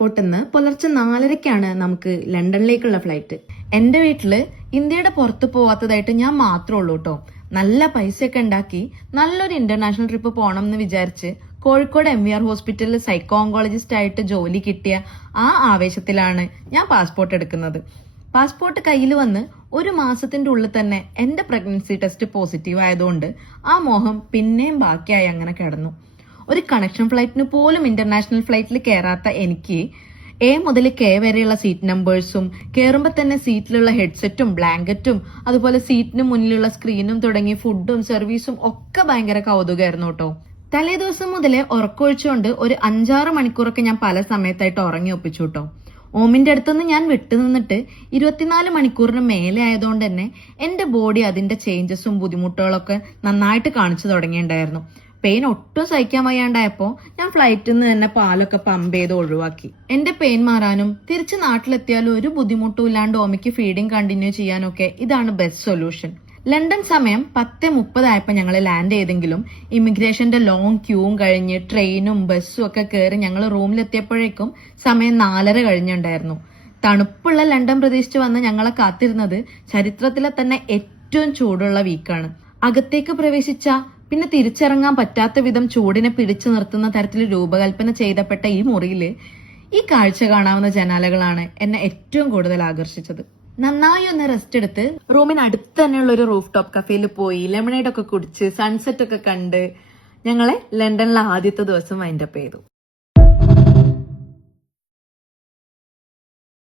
എയർപോർട്ടിൽ നിന്ന് പുലർച്ചെ 4:30ക്കാണ് നമുക്ക് ലണ്ടനിലേക്കുള്ള ഫ്ലൈറ്റ്. എന്റെ വീട്ടില് ഇന്ത്യയുടെ പുറത്ത് പോവാത്തതായിട്ട് ഞാൻ മാത്രമേ ഉള്ളൂ കേട്ടോ. നല്ല പൈസയൊക്കെ ഉണ്ടാക്കി നല്ലൊരു ഇന്റർനാഷണൽ ട്രിപ്പ് പോകണം എന്ന് വിചാരിച്ച് കോഴിക്കോട് MVR ഹോസ്പിറ്റലിൽ സൈക്കോ ഓങ്കോളജിസ്റ്റ് ആയിട്ട് ജോലി കിട്ടിയ ആ ആവേശത്തിലാണ് ഞാൻ പാസ്പോർട്ട് എടുക്കുന്നത്. പാസ്പോർട്ട് കയ്യിൽ വന്ന് ഒരു മാസത്തിന്റെ ഉള്ളിൽ തന്നെ എന്റെ പ്രഗ്നൻസി ടെസ്റ്റ് പോസിറ്റീവ് ആയതുകൊണ്ട് ആ മോഹം പിന്നെയും ബാക്കിയായി അങ്ങനെ കിടന്നു. ഒരു കണക്ഷൻ ഫ്ലൈറ്റിന് പോലും ഇന്റർനാഷണൽ ഫ്ലൈറ്റിൽ കയറാത്ത എനിക്ക് A മുതൽ K വരെയുള്ള സീറ്റ് നമ്പേഴ്സും കയറുമ്പോൾ തന്നെ സീറ്റിലുള്ള ഹെഡ്സെറ്റും ബ്ലാങ്കറ്റും അതുപോലെ സീറ്റിന് മുന്നിലുള്ള സ്ക്രീനും തുടങ്ങി ഫുഡും സർവീസും ഒക്കെ ഭയങ്കര കൗതുകമായിരുന്നു കേട്ടോ. തലേ ദിവസം മുതലേ ഉറക്കൊഴിച്ചുകൊണ്ട് ഒരു 5-6 മണിക്കൂറൊക്കെ ഞാൻ പല സമയത്തായിട്ട് ഉറങ്ങി ഒപ്പിച്ചു കേട്ടോ. ഓമിന്റെ അടുത്തുനിന്ന് ഞാൻ വിട്ടുനിന്നിട്ട് 24 മണിക്കൂറിന് മേലെ ആയതുകൊണ്ട് തന്നെ എന്റെ ബോഡി അതിന്റെ ചേഞ്ചസും ബുദ്ധിമുട്ടുകളൊക്കെ നന്നായിട്ട് കാണിച്ചു തുടങ്ങിയിട്ടുണ്ടായിരുന്നു. പെയിൻ ഒട്ടും സഹിക്കാൻ വയ്യാണ്ടായപ്പോ ഞാൻ ഫ്ലൈറ്റിൽ നിന്ന് തന്നെ പാലൊക്കെ പമ്പ് ചെയ്ത് ഒഴിവാക്കി. എന്റെ പെയിൻ മാറാനും തിരിച്ച് നാട്ടിലെത്തിയാലും ഒരു ബുദ്ധിമുട്ടും ഇല്ലാണ്ട് ഓമിക്ക് ഫീഡിങ് കണ്ടിന്യൂ ചെയ്യാനൊക്കെ ഇതാണ് ബെസ്റ്റ് സൊല്യൂഷൻ. ലണ്ടൻ സമയം 10:30 ആയപ്പോ ഞങ്ങൾ ലാൻഡ് ചെയ്തെങ്കിലും ഇമിഗ്രേഷന്റെ ലോങ് ക്യൂവും കഴിഞ്ഞ് ട്രെയിനും ബസ്സും ഒക്കെ കയറി ഞങ്ങൾ റൂമിലെത്തിയപ്പോഴേക്കും സമയം 4:30 കഴിഞ്ഞിട്ടുണ്ടായിരുന്നു. തണുപ്പുള്ള ലണ്ടൻ പ്രതീക്ഷിച്ച് വന്ന് ഞങ്ങളെ കാത്തിരുന്നത് ചരിത്രത്തിലെ തന്നെ ഏറ്റവും ചൂടുള്ള വീക്കാണ്. അകത്തേക്ക് പ്രവേശിച്ച പിന്നെ തിരിച്ചിറങ്ങാൻ പറ്റാത്ത വിധം ചൂടിനെ പിടിച്ചു നിർത്തുന്ന തരത്തിൽ രൂപകൽപ്പന ചെയ്തപ്പെട്ട ഈ മുറിയില് ഈ കാഴ്ച കാണാവുന്ന ജനാലകളാണ് എന്നെ ഏറ്റവും കൂടുതൽ ആകർഷിച്ചത്. നന്നായി ഒന്ന് റെസ്റ്റ് എടുത്ത് റൂമിന് അടുത്ത് തന്നെയുള്ള ഒരു റൂഫ് ടോപ്പ് കഫേയിൽ പോയി ലെമണേഡ് ഒക്കെ കുടിച്ച് സൺസെറ്റ് ഒക്കെ കണ്ട് ഞങ്ങളെ ലണ്ടനിലെ ആദ്യത്തെ ദിവസം വൈൻഡപ്പ് ചെയ്തു.